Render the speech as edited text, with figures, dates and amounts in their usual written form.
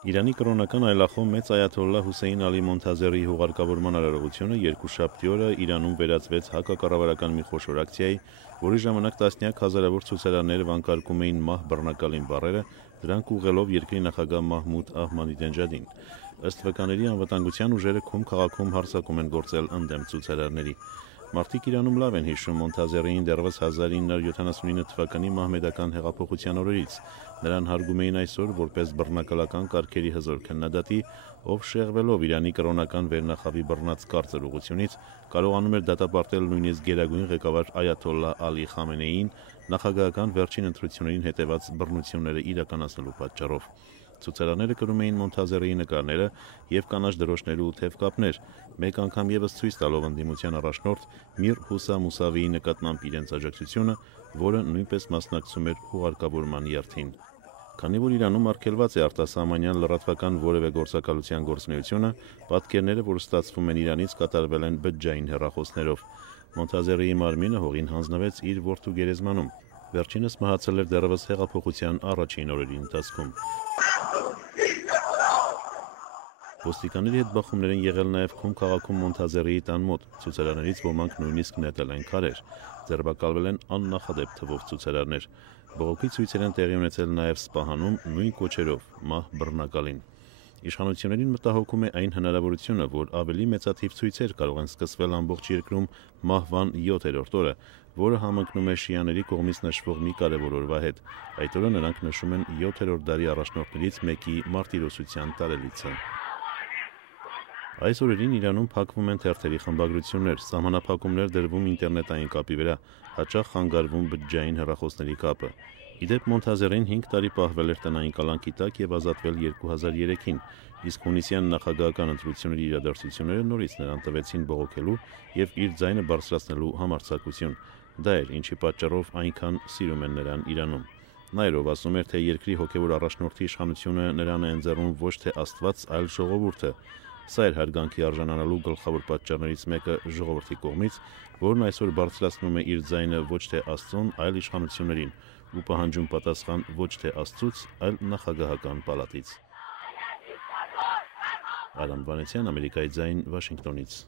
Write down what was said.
Իրանի կրոնական այլախոհ մեծ այաթոլլահ Հուսեյն Ալի Մոնթազերի հուղարկավորման արարողությունը երկուշաբթի օրը Իրանում վերածվեց հակակառավարական մի խոշոր ակցիայի, որի ժամանակ տասնյակ հազարավոր ցուցարարներ վանկարկում էին մահ բռնակալին բառերը, դրանք ուղղելով երկրի նախագահ Մահմուդ Ահմադինեջադին։ Ըստ վկաների անվտանգության ուժերը Քում քաղաքում հարձակում են գործել ընդդեմ ցուցարարների։ Մարդիկ Իրանում լավ են հիշում Մոնթազերին դեռևս 1979 թվականի մահմեդական հեղափոխության օրերից։ Նրան հարգում էին այսօր որպես բռնակալական կարգերի հզոր քննադատի, ով շեղվելով Իրանի կրոնական վերնախավի բռնած կարծր ուղղությունից կարողանում էր դատապարտել նույնիսկ գերագույն ղեկավար այաթոլլահ Ալի Խամենեիին նախագահական վերջին ընտրություններին հետևած բռնությունները իրականացնելու պատճառով։ Ցուցարարները կրում էին Մոնթազերի նկարները եւ կանաչ դրոշներ ու թևկապներ, մեկ անգամ եւս ցույց տալով ընդդիմության առաջնորդ Միր Հուսա Մուսավիի նկատմամբ իրենց աջակցությունը, որը նույնպես մասնակցում էր հուղարկավորման երթին։ Քանի որ Իրանում արգելված է արտասահմանյան լրատվական որևէ գործակալության գործունեությունը, պատկերները, որ ստացվում են Իրանից, կատարվել են բջջային հեռախոսներով։ Մոնթազերի մարմինը հողին հանձնվեց իր որդու գերեզմանում։ Վերջինս մահացել էր դեռևս հեղափոխության առաջին օրերի ընթացքում։ Ոստիկանների հետ բախումներ են եղել նաև Քում քաղաքում Մոնթազերիի տան մոտ։ Ցուցարարներից ոմանք նույնիսկ նետել են քարեր։ Ձերբակալվել են աննախադեպ թվով ցուցարարներ։ Բողոքի ցույցեր են տեղի ունեցել նաև Սպահանում նույն կոչերով՝ մահ բռնակալին։ Իշխանություններին մտահոգում է այն հնարավորությունը, որ ավելի մեծաթիվ ցույցեր կարող են սկսվել ամբողջ երկրում մահվան 7-րդ օրը, որը համընկնում է շիաների կողմից նշվող մի կարևոր օրվա հետ։ Այդ օրը նրանք նշում են 7-րդ դարի առաջնորդներից մեկի մարտիրոսության տարելիցը։ Այս օրերին Իրանում փակվում են թերթերի խմբագրություններ, սահմանափակումներ դրվում ինտերնետային կապի վրա, հաճախ խանգարվում բջջային հեռախոսների կապը։ Իդեպ Մոնթազերին 5 տարի պահվել էր տնային կալանքի տակ եւ ազատվել 2003-ին, իսկ հունիսյան նախագահական ընտրությունների իրադարձությունները նորից նրան տվեցին բողոքելու եւ իր ձայնը բարձրացնելու համարձակություն։ Դա էր, ինչի պատճառով այնքան սիրում են նրան Իրանում։ Նա էր, ով ասում էր, թե երկրի հոգևոր առաջնորդի իշխանությունը նրան է ընձեռում ոչ թե Աստված, այլ ժողովուրդը։ Սա էր հարգանքի արժանանալու գլխավոր պատճառներից մեկը ժողովրդի կողմից, որն այսօր բարձրացնում է իր ձայնը ոչ թե Աստծուն, այլ իշխանություններին ու պահանջում պատասխան ոչ թե Աստծուց, այլ նախագահական պալատից։ Արամ Վանեցյան, Ամերիկայի ձայն, Վաշինգտոնից։